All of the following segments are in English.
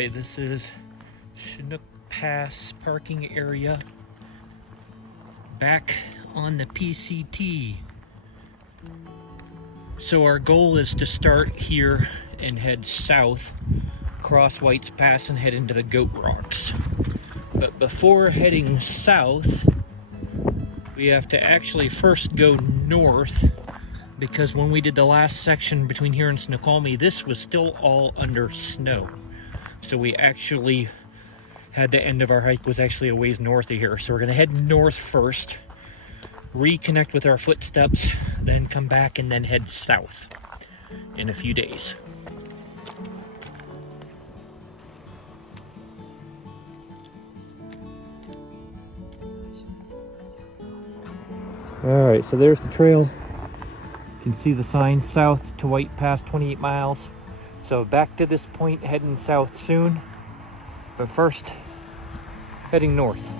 Alright, this is Chinook Pass parking area back on the PCT. So our goal is to start here and head south, cross White's Pass and head into the Goat Rocks. But before heading south, we have to actually first go north, because when we did the last section between here and Snoqualmie, this was still all under snow. So we actually had the end of our hike was actually a ways north of here. So we're gonna head north first, reconnect with our footsteps, then come back and then head south in a few days. All right, so there's the trail. You can see the sign south to White Pass, 28 miles. So back to this point, heading south soon. But first, heading north.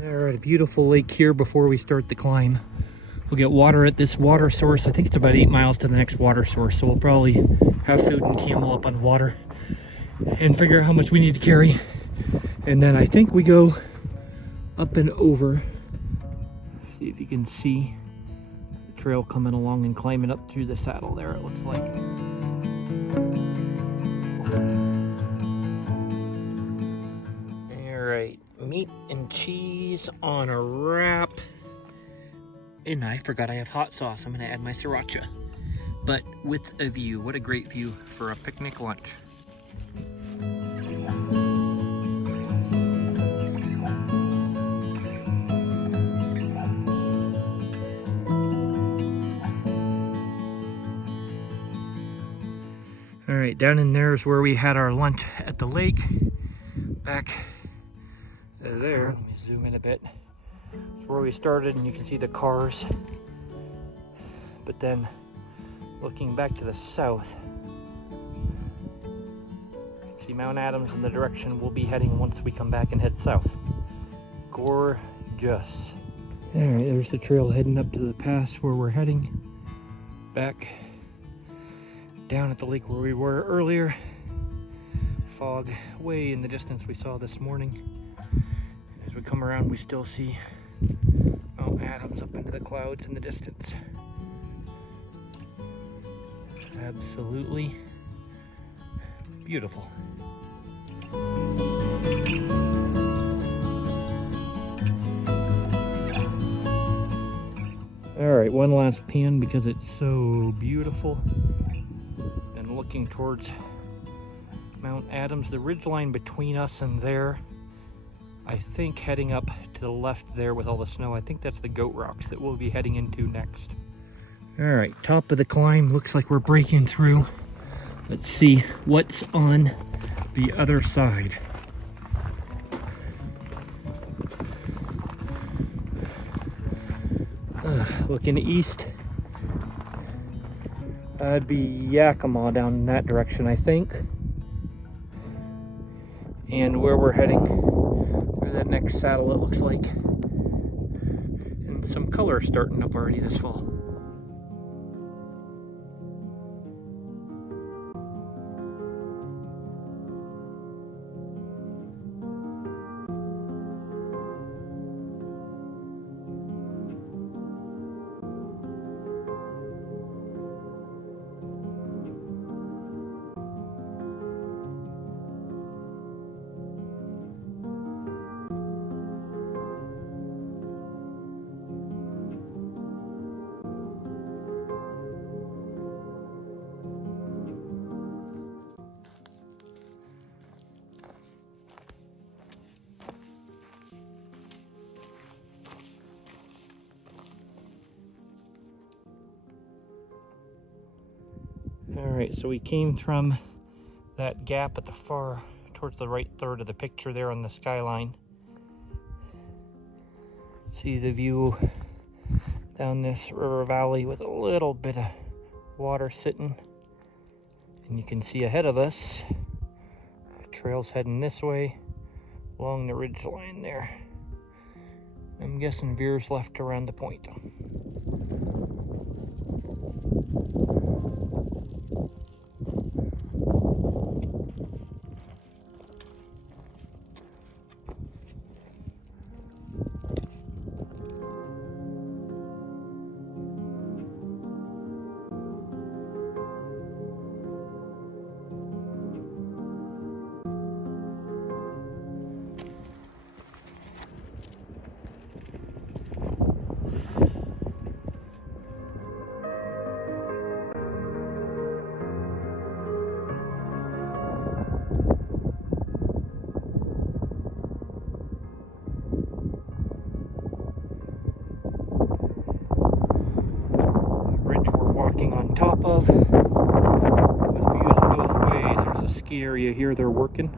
We're at a beautiful lake here before we start the climb. We'll get water at this water source. I think it's about 8 miles to the next water source, so we'll probably have food and camel up on water and figure out how much we need to carry. And then I think we go up and over. See if you can see the trail coming along and climbing up through the saddle there, it looks like. Alright, meat and cheese on a wrap. And I forgot I have hot sauce. I'm gonna add my sriracha. But with a view, what a great view for a picnic lunch. All right, down in there is where we had our lunch at the lake. Back there, let me zoom in a bit. It's where we started, and you can see the cars. But then, looking back to the south, see Mount Adams in the direction we'll be heading once we come back and head south. Gorgeous. All right, there's the trail heading up to the pass where we're heading. Back down at the lake where we were earlier. Fog way in the distance we saw this morning. As we come around, we still see Mount Adams up into the clouds in the distance. Absolutely beautiful. All right, one last pan because it's so beautiful. And looking towards Mount Adams, the ridgeline between us and there, I think heading up to the left there with all the snow, I think that's the Goat Rocks that we'll be heading into next. All right, top of the climb, looks like we're breaking through. Let's see what's on the other side. Looking east, that'd be Yakima down in that direction, I think. And where we're heading, through that next saddle, it looks like. And some color starting up already this fall. Alright, so we came from that gap at the far, towards the right third of the picture there on the skyline. See the view down this river valley with a little bit of water sitting. And you can see ahead of us, the trail's heading this way along the ridge line there. I'm guessing veers left around the point. On top of, with views both ways. There's a ski area here they're working.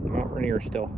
Mount Rainier still.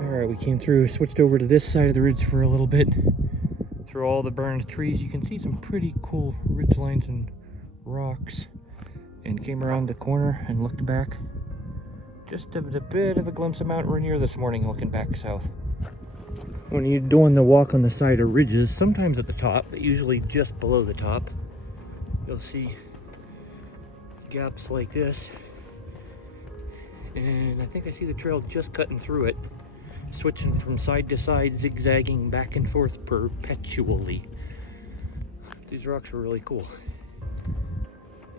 Alright, we came through, switched over to this side of the ridge for a little bit. Through all the burned trees, you can see some pretty cool ridge lines and rocks. And came around the corner and looked back. Just a bit of a glimpse of Mount Rainier this morning looking back south. When you're doing the walk on the side of ridges, sometimes at the top, but usually just below the top, you'll see gaps like this. And I think I see the trail just cutting through it, switching from side to side, zigzagging back and forth perpetually. These rocks are really cool.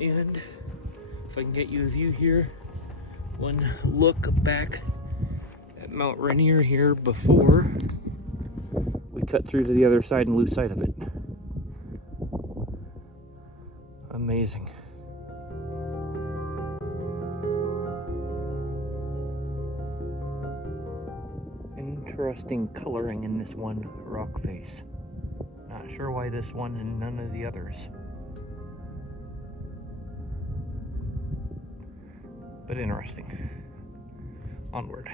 And if I can get you a view here, one look back at Mount Rainier here before we cut through to the other side and lose sight of it. Amazing. Interesting coloring in this one rock face. Not sure why this one and none of the others. But interesting. Onward.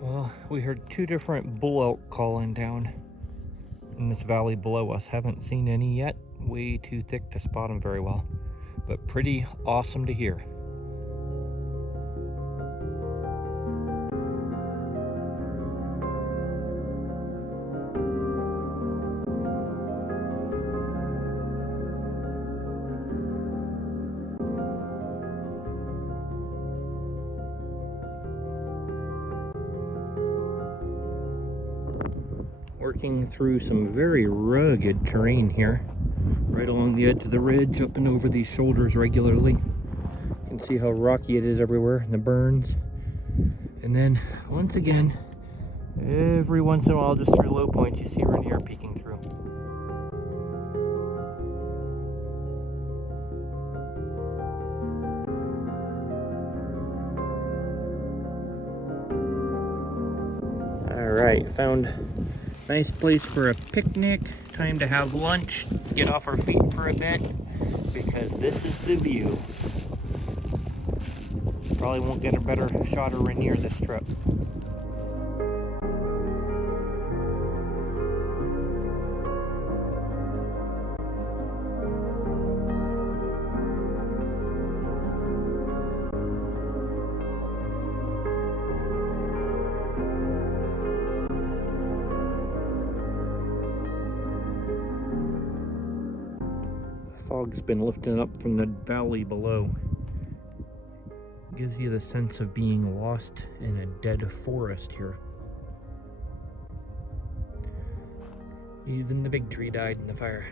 Well, we heard two different bull elk calling down in this valley below us. Haven't seen any yet. Way too thick to spot them very well, but pretty awesome to hear. working through some very rugged terrain here, right along the edge of the ridge, up and over these shoulders regularly. You can see how rocky it is everywhere in the burns. And then, once again, every once in a while, just through low points, you see Rainier peeking through. Alright, found a nice place for a picnic. Time to have lunch, get off our feet for a bit, because this is the view. Probably won't get a better shot of Rainier this trip. Fog's been lifting up from the valley below. Gives you the sense of being lost in a dead forest here. Even the big tree died in the fire.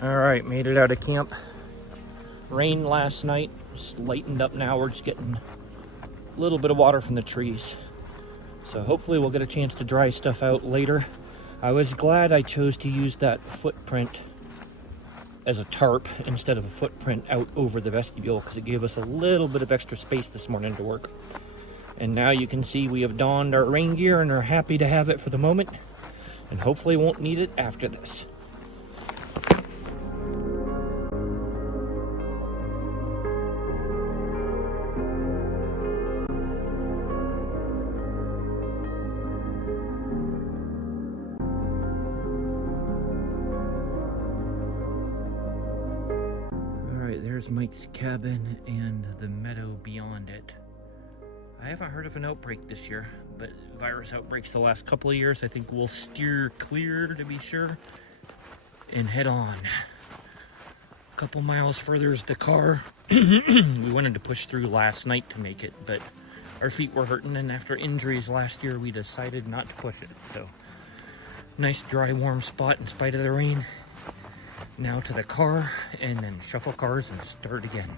Alright, made it out of camp. Rain last night, just lightened up now. We're just getting a little bit of water from the trees. So hopefully we'll get a chance to dry stuff out later. I was glad I chose to use that footprint as a tarp instead of a footprint out over the vestibule, because it gave us a little bit of extra space this morning to work. And now you can see we have donned our rain gear and are happy to have it for the moment, and hopefully won't need it after this. There's Mike's cabin and the meadow beyond it. I haven't heard of an outbreak this year, but virus outbreaks the last couple of years. I think we'll steer clear to be sure and head on. A couple miles further is the car. We wanted to push through last night to make it, but our feet were hurting, and after injuries last year, we decided not to push it. So, nice dry warm spot in spite of the rain. Now to the car, and then shuffle cars and start again.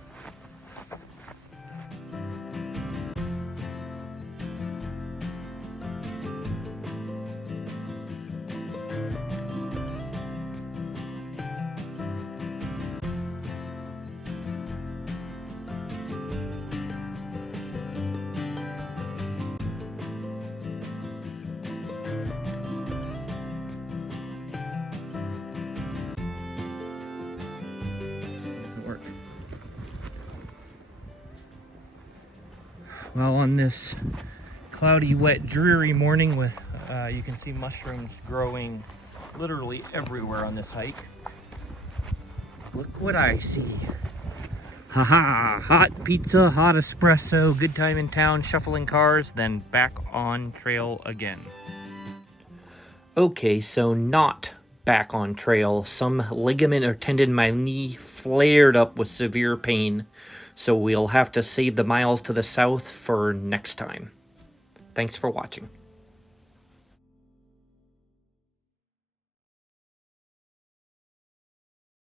Well, on this cloudy, wet, dreary morning with, you can see mushrooms growing literally everywhere on this hike. Look what I see. Haha, hot pizza, hot espresso, good time in town, shuffling cars, then back on trail again. Okay, so not back on trail. Some ligament or tendon in my knee flared up with severe pain. So we'll have to save the miles to the south for next time. Thanks for watching.